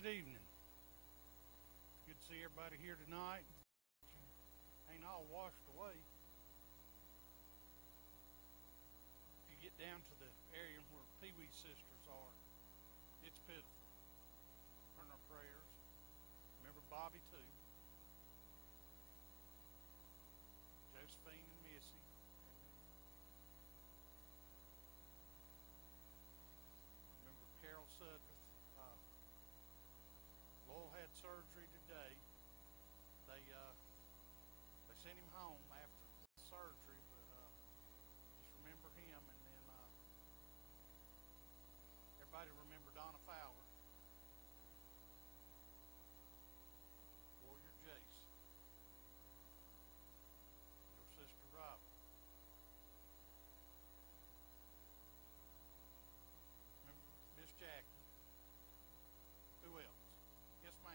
Good evening. Good to see everybody here tonight. You ain't all washed away. If you get down to the area where Pee Wee's sisters are, it's pitiful. Turn our prayers. Remember Bobby too. Josephine and Missy. And remember Carol Sudreth. Lowell had surgery today. They sent him home after the surgery, but just remember him, and then everybody remember Donna Fowler, Warrior Jace, your sister Robin. Remember Miss Jackie. Who else? Yes, ma'am.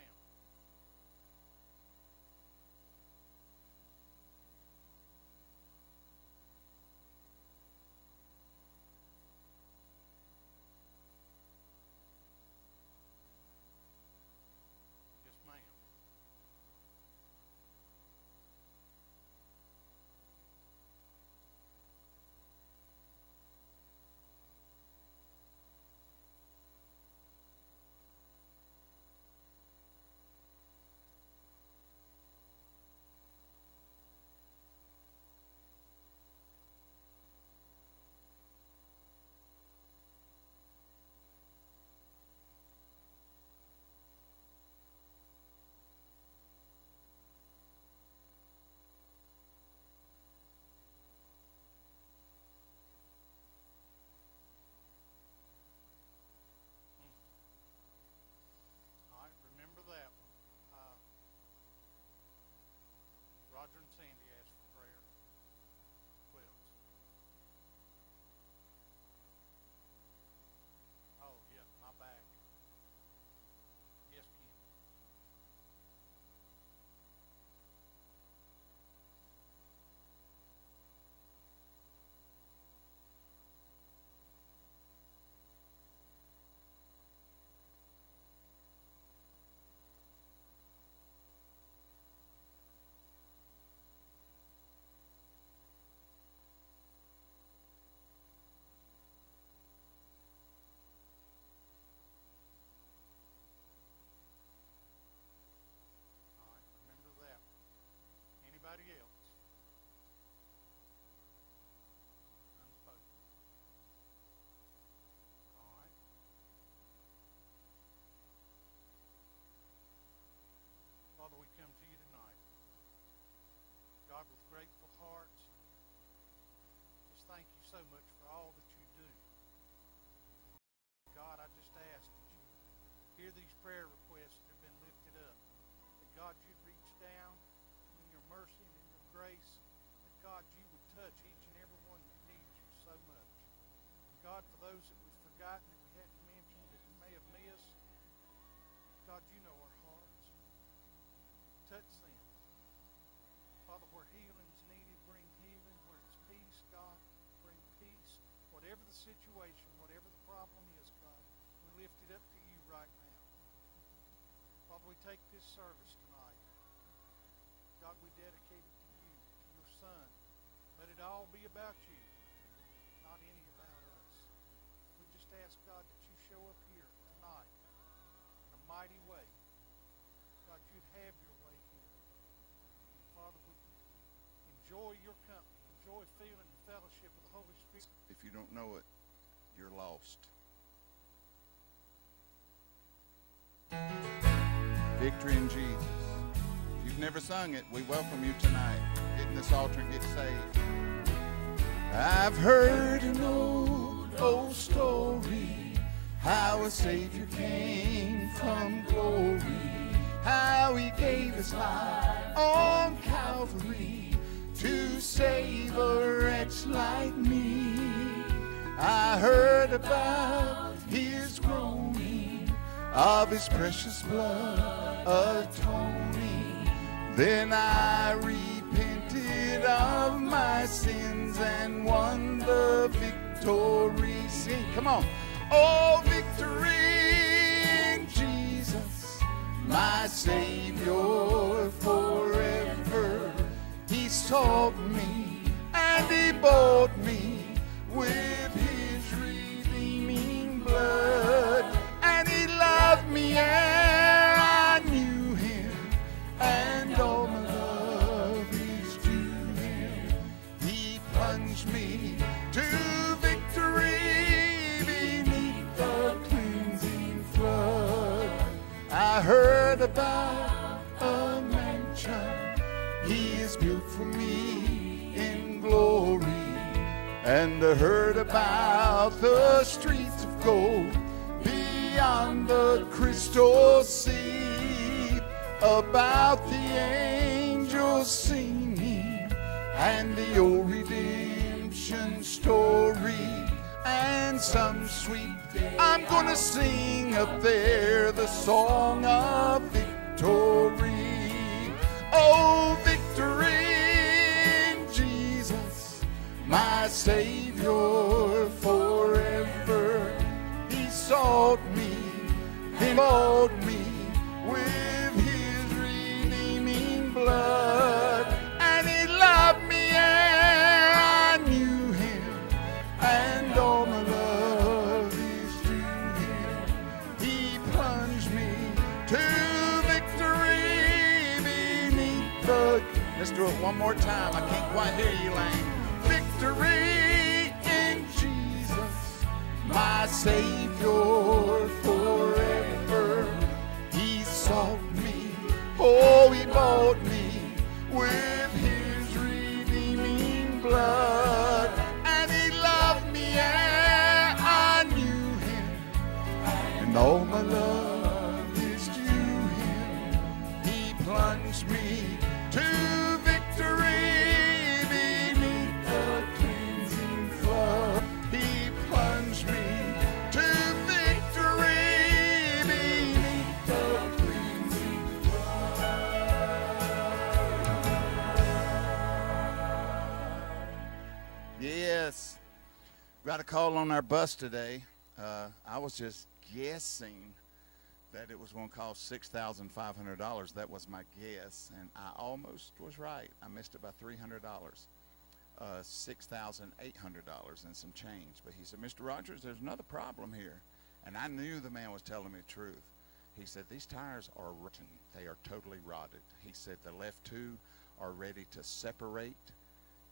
Yes, ma'am. All right, remember that one. Roger and Sandy asked for prayer. Who else? Oh, yeah, my back. Yes, Kim. All right, remember that one. Anybody else? Unspoken. All right. Father, we come to you tonight. God, with grateful hearts, just thank you so much for all that you do. God, I just ask that you hear these prayer requests that have been lifted up. That God, you'd reach down in your mercy and in your grace. That God, you would touch each and every one that needs you so much. And God, for those that we've forgotten, that we hadn't mentioned, that we may have missed, God, you know our hearts. Touch them. Father, where healing's needed, bring healing. Where it's peace, God, bring peace. Whatever the situation, whatever the problem is, God, we lift it up to you right now. Father, we take this service tonight. God, we dedicate it to you, to your Son. Let it all be about you, not any about us. We just ask, God, that you show up here tonight in a mighty way. God, you'd have your way here. And Father, we enjoy your company, enjoy feeling the fellowship of the Holy Spirit. If you don't know it, you're lost. Victory in Jesus. If you've never sung it, we welcome you tonight. Get in this altar and get saved. I've heard an old story, how a Savior came from glory, how he gave his life on Calvary to save a wretch like me. I heard about his groaning, of his precious blood atoning. Then I repented of my sins and won the victory. Sing, come on. Oh, victory in Jesus. my Savior forever. He's taught me and he bought me with his redeeming blood. And he loved me ere I knew him, and all my love is to him. He plunged me to victory beneath the cleansing flood. I heard about a mansion he has built for me in glory, and I heard about the streets of gold beyond the crystal sea, about the angels singing and the old redemption story, and some sweet I'm gonna sing up there the song of victory. Oh, victory in Jesus, my Savior forever. He sought me, he bought me with his redeeming blood, and he loved me ere I knew him, and all my love is to him. He plunged me to victory beneath the... Let's do it one more time. I can't quite hear you, Lane. Victory in Jesus, my Savior forever. He sought me, oh, he bought me with his redeeming blood, and he loved me ere I knew him, and all my love is to him. He plunged me to victory beneath the cleansing flood. He plunged me to victory beneath the cleansing flood. Yes. Got a call on our bus today. I was just guessing that it was going to cost $6,500. That was my guess, and I almost was right. I missed it by $300. $6,800 and some change. But he said, Mr. Rogers, there's another problem here. And I knew the man was telling me the truth. He said, these tires are rotten. They are totally rotted. He said, the left two are ready to separate.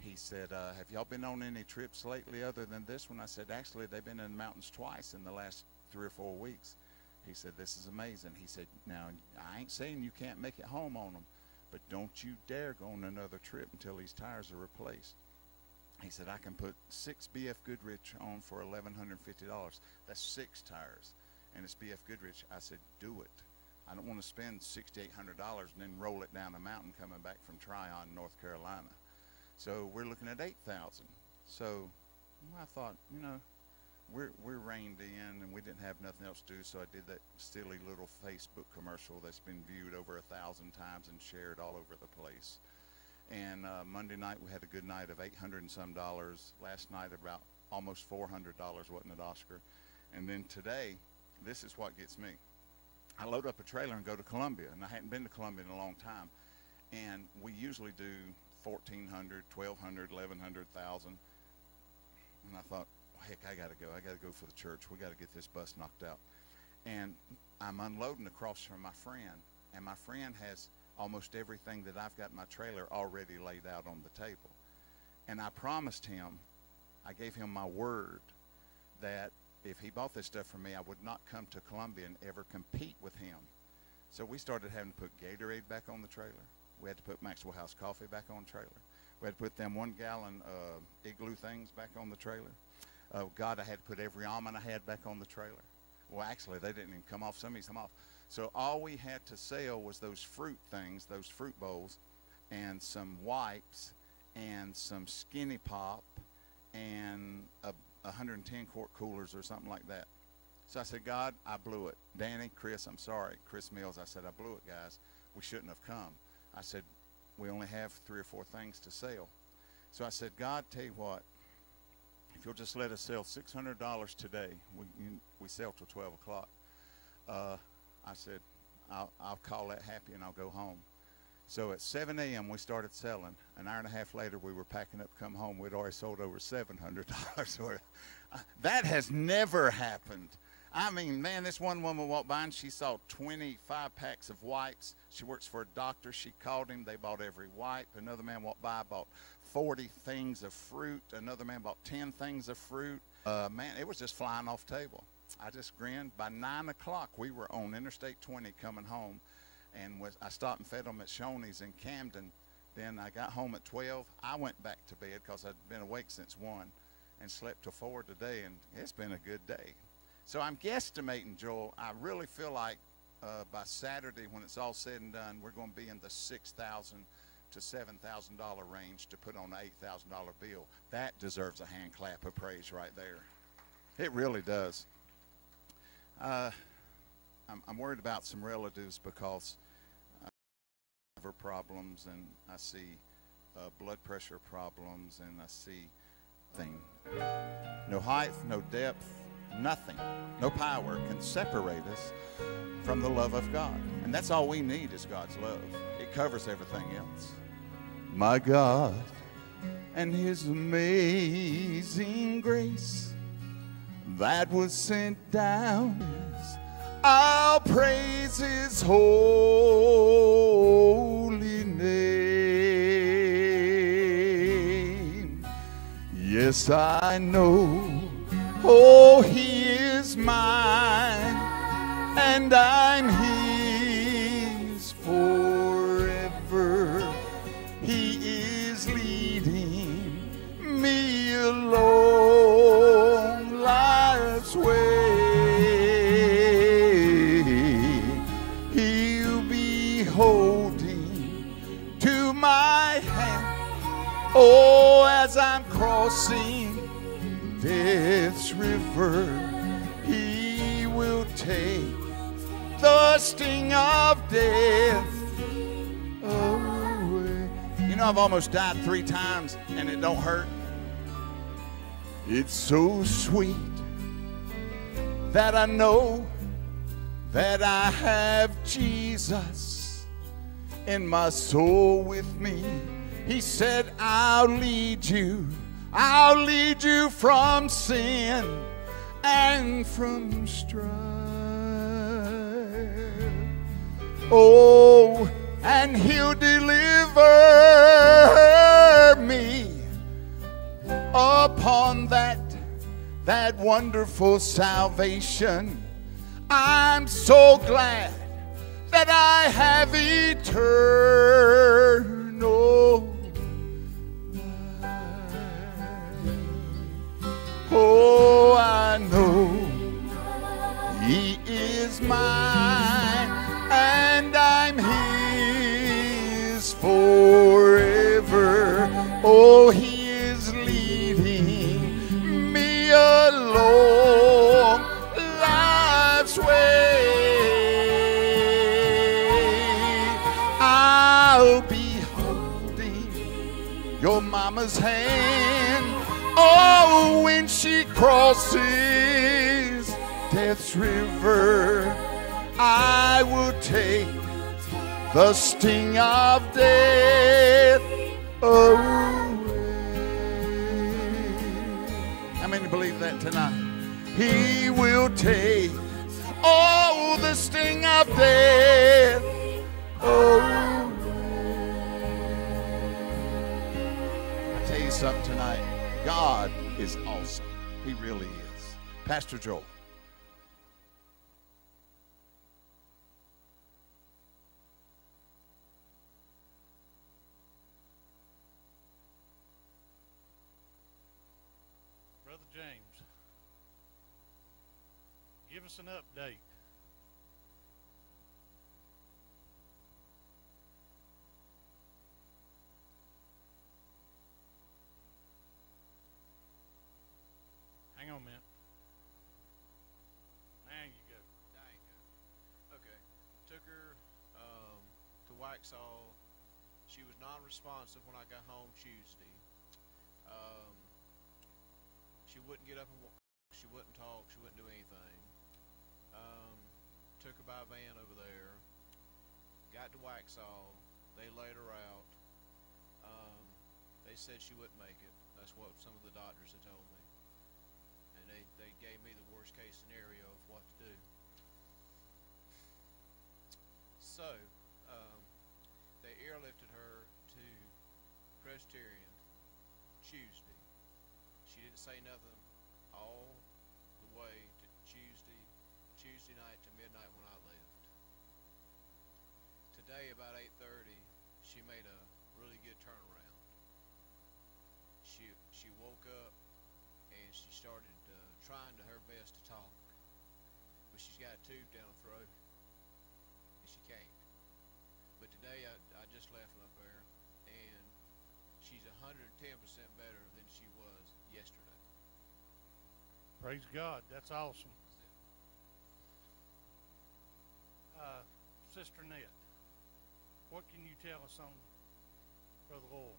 He said, have y'all been on any trips lately other than this one? I said, actually, they've been in the mountains twice in the last 3 or 4 weeks. He said, this is amazing. He said, now, I ain't saying you can't make it home on them, but don't you dare go on another trip until these tires are replaced. He said, I can put 6 BF Goodrich on for $1,150. That's 6 tires, and it's BF Goodrich. I said, do it. I don't want to spend $6,800 and then roll it down the mountain coming back from Tryon, North Carolina. So we're looking at $8,000. So I thought, you know, we're reined in, and we didn't have nothing else to do, so I did that silly little Facebook commercial that's been viewed over 1,000 times and shared all over the place. And Monday night we had a good night of $800 and some. Last night about almost $400, wasn't it, Oscar? And then today, this is what gets me. I load up a trailer and go to Columbia, and I hadn't been to Columbia in a long time. And we usually do 1,400, 1,200, 1,100, 1,000. And I thought, heck, I got to go. I got to go for the church. We got to get this bus knocked out. And I'm unloading across from my friend, and my friend has almost everything that I've got in my trailer already laid out on the table. And I promised him, I gave him my word that if he bought this stuff from me, I would not come to Columbia and ever compete with him. So we started having to put Gatorade back on the trailer. We had to put Maxwell House coffee back on the trailer. We had to put them 1 gallon igloo things back on the trailer. God, I had to put every almond I had back on the trailer. Well, actually, they didn't even come off. Some of these come off. So all we had to sell was those fruit things, those fruit bowls, and some wipes, and some Skinny Pop, and 110 quart coolers or something like that. So I said, God, I blew it. Danny, Chris, I'm sorry. Chris Mills, I said, I blew it, guys. We shouldn't have come. I said, we only have 3 or 4 things to sell. So I said, God, tell you what, if you'll just let us sell $600 today, we sell till 12 o'clock. I said, I'll call that happy and I'll go home. So at 7 a.m. we started selling. An hour and a half later we were packing up to come home. We'd already sold over $700 worth. That has never happened. I mean, man, this one woman walked by and she saw 25 packs of wipes. She works for a doctor. She called him. They bought every wipe. Another man walked by, bought 40 things of fruit. Another man bought 10 things of fruit. Man, it was just flying off the table. I just grinned. By 9 o'clock, we were on Interstate 20 coming home. And I stopped and fed them at Shoney's in Camden. Then I got home at 12. I went back to bed because I'd been awake since 1 and slept till 4 today, and it's been a good day. So I'm guesstimating, Joel, I really feel like by Saturday when it's all said and done, we're going to be in the $6,000 to $7,000 range to put on an $8,000 bill. That deserves a hand clap of praise right there. It really does. I'm worried about some relatives because liver problems, and I see blood pressure problems, and I see things. No height, no depth, nothing, no power can separate us from the love of God. And that's all we need is God's love. It covers everything else. My God and his amazing grace that was sent down, I'll praise his holy name. Yes, I know, oh, he is mine, and I'm his forever. He is leading me along life's way. He'll be holding to my hand, oh, as I'm crossing death's river. He will take the sting of death away. You know, I've almost died 3 times and it don't hurt. It's so sweet that I know that I have Jesus in my soul with me. He said, I'll lead you from sin and from strife. Oh, and he'll deliver me upon that wonderful salvation. I'm so glad that I have eternal life. Oh, I know he is mine, and I'm his forever. Oh, he is leading me along life's way. I'll be holding your mama's hand, oh, when she crosses death's river. I will take the sting of death away. How many believe that tonight? He will take all the sting of death away. I tell you something tonight. God is awesome. He really is. Pastor Joel. Brother James, give us an update. Hang on a minute. There you go. There you go. Okay. Took her to Waxhaw. She was non-responsive when I got home Tuesday. She wouldn't get up and walk. She wouldn't talk. She wouldn't do anything. Took her by van over there. got to Waxhaw. They laid her out. They said she wouldn't make it. That's what some of the doctors had told me. And they gave me the worst case scenario of what to do. So, they airlifted her to Presbyterian Tuesday. She didn't say nothing all the way to Tuesday night to midnight when I left. Today, about 8:30, she made a really good turnaround. She woke up and she started trying to her best to talk, but she's got a tube down her throat and she can't. But today I just left her up there and she's 110% better than she was yesterday. Praise God. That's awesome. Sister Nett, what can you tell us on Brother Lowell?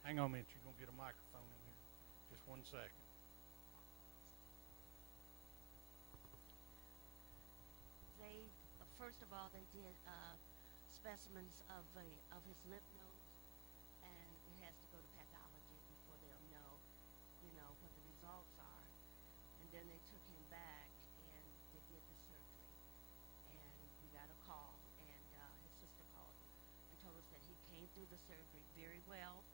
Hang on a minute. You're going to get a microphone in here. Just 1 second. First of all, they did specimens of his lymph nodes, and it has to go to pathology before they'll know, what the results are. And then they took him back, and they did the surgery. And we got a call, and his sister called him and told us that he came through the surgery very well,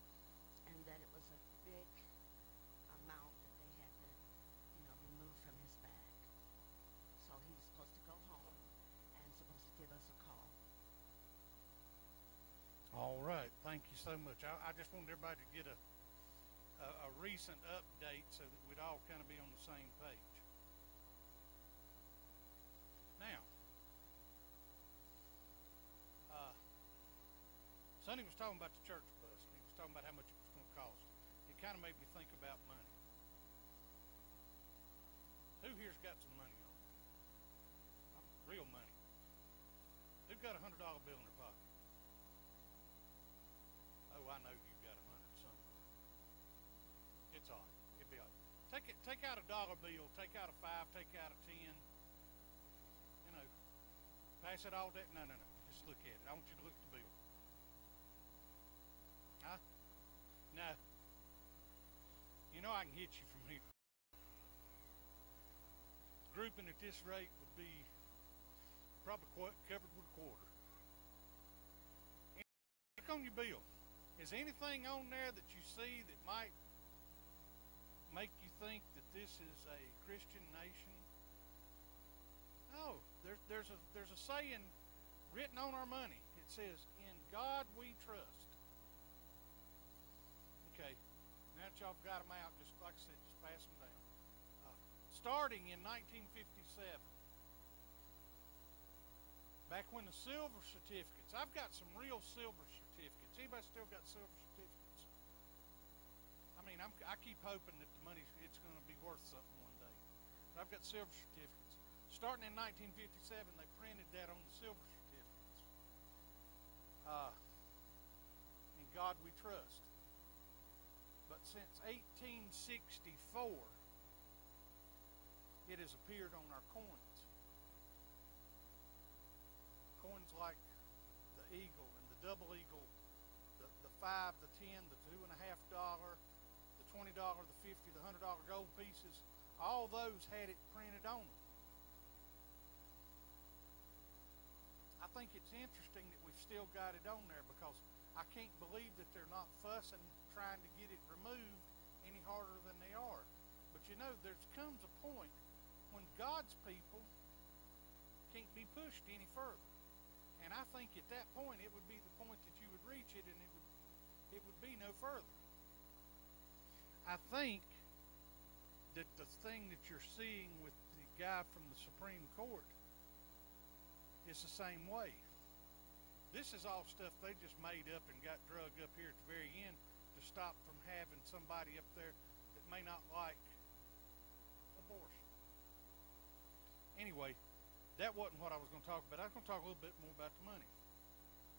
and that it was a big amount that they had to, remove from his back. So he was supposed to go home and supposed to give us a call. All right. Thank you so much. I just wanted everybody to get a recent update so that we'd all kind of be on the same page. Now, Sonny was talking about the church bus, and he was talking about how much it was going to cost. It kind of made me think about money. Who here's got some money on them? Real money. Who's got $100 bill in their pocket? Oh, I know you've got 100 somewhere. It's all right. It'll be all right. Take out a dollar bill. Take out a 5. Take out a 10. Pass it all day. No. Just look at it. I want you to look at the bill. Huh? No. I can hit you from here. Grouping at this rate would be probably covered with a quarter. Look on your bill. Is anything on there that you see that might make you think that this is a Christian nation? No. There's a saying written on our money. It says, "In God we trust." Okay. Now that y'all got them out, just like I said, just pass them down. Starting in 1957, back when the silver certificates, I've got some real silver certificates. Anybody still got silver certificates? I keep hoping that the money, it's going to be worth something one day. But I've got silver certificates. Starting in 1957, they printed that on the silver certificates. In God we trust. But since 1864, it has appeared on our coins. Coins like the eagle and the double eagle, the 5, the 10, the $2.50, the $20, the $50, the $100 gold pieces. All those had it printed on them. I think it's interesting that we've still got it on there, because I can't believe that they're not fussing trying to get it removed any harder than they are. But there comes a point when God's people can't be pushed any further. And I think at that point it would be the point that you would reach it, and it would be no further. I think that the thing that you're seeing with the guy from the Supreme Court is the same way. This is all stuff they just made up and got drug up here at the very end to stop from having somebody up there that may not like abortion. Anyway, that wasn't what I was going to talk about. I was going to talk a little bit more about the money.